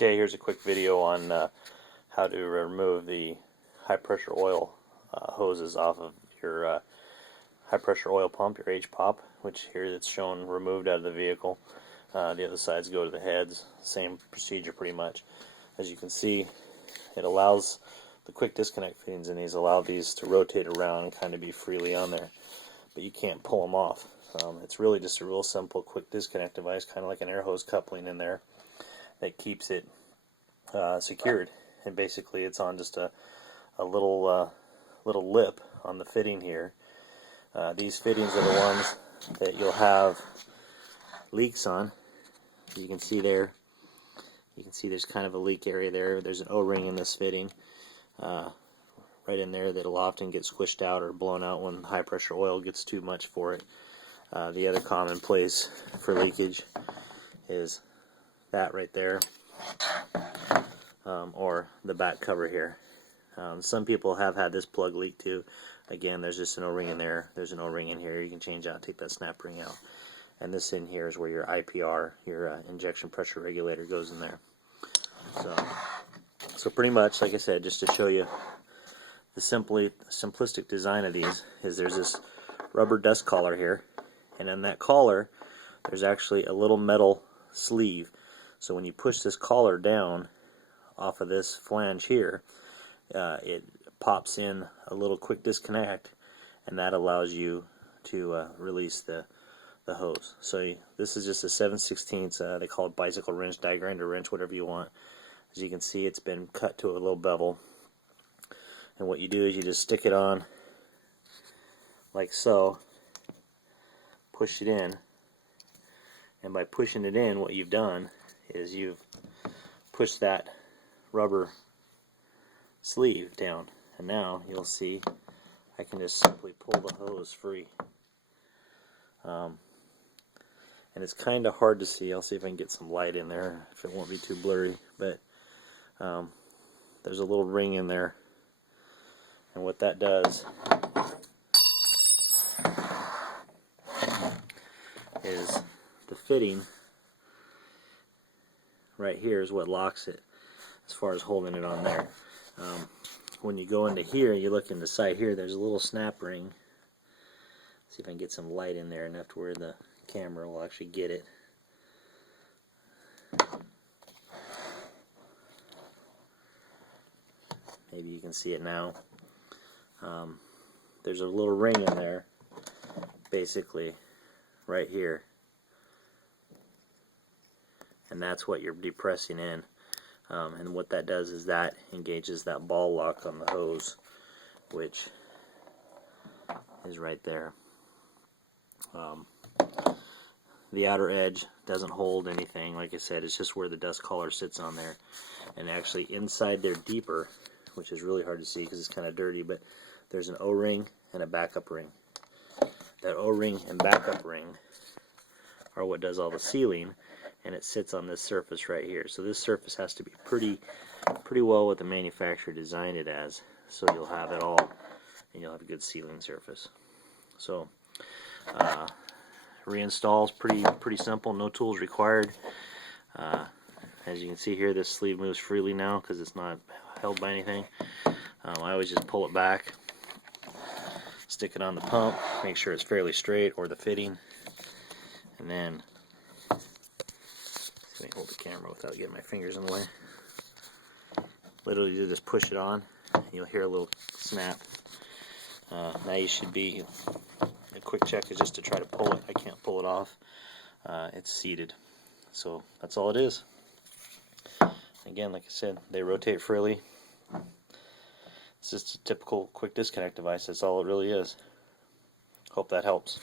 Okay, here's a quick video on how to remove the high pressure oil hoses off of your high pressure oil pump, your H-pop, which here it's shown removed out of the vehicle. The other sides go to the heads. Same procedure pretty much. As you can see, it allows the quick disconnect fittings in these allow these to rotate around and kind of be freely on there, but you can't pull them off. It's really just a real simple quick disconnect device, kind of like an air hose coupling in there that keeps it secured. And basically it's on just a little lip on the fitting here. These fittings are the ones that you'll have leaks on. You can see there, you can see there's kind of a leak area there. There's an O-ring in this fitting right in there that'll often get squished out or blown out when high pressure oil gets too much for it. The other common place for leakage is that right there, or the back cover here. Some people have had this plug leak too. Again, there's just an O-ring in there. There's an O-ring in here. You can change out, take that snap ring out. And this in here is where your IPR, your injection pressure regulator, goes in there. So pretty much, like I said, just to show you the simplistic design of these, is there's this rubber dust collar here, and in that collar there's actually a little metal sleeve. So when you push this collar down off of this flange here, it pops in a little quick disconnect, and that allows you to release the hose. So this is just a 7/16, they call it bicycle wrench, die grinder wrench, whatever you want. As you can see, it's been cut to a little bevel, and what you do is you just stick it on like so, push it in, and by pushing it in, what you've done is you've pushed that rubber sleeve down, and now you'll see I can just simply pull the hose free. And it's kind of hard to see. I'll see if I can get some light in there, if it won't be too blurry, but there's a little ring in there, and what that does is the fitting right here is what locks it as far as holding it on there. When you go into here, you look in the side here, there's a little snap ring. See if I can get some light in there enough to where the camera will actually get it. Maybe you can see it now. There's a little ring in there, basically, right here. And that's what you're depressing in. And what that does is that engages that ball lock on the hose, which is right there. The outer edge doesn't hold anything. Like I said, it's just where the dust collar sits on there. And actually inside there deeper, which is really hard to see because it's kind of dirty, but there's an O-ring and a backup ring. That O-ring and backup ring are what does all the sealing, and it sits on this surface right here. So this surface has to be pretty well what the manufacturer designed it as, so you'll have it all and you'll have a good sealing surface. So reinstall is pretty simple, no tools required. As you can see here, this sleeve moves freely now because it's not held by anything. I always just pull it back, stick it on the pump, make sure it's fairly straight, or the fitting, and then let me hold the camera without getting my fingers in the way. Literally you just push it on, and you'll hear a little snap. Now you should be, a quick check is just to try to pull it. I can't pull it off. It's seated. So that's all it is. Again, like I said, they rotate freely. It's just a typical quick disconnect device. That's all it really is. Hope that helps.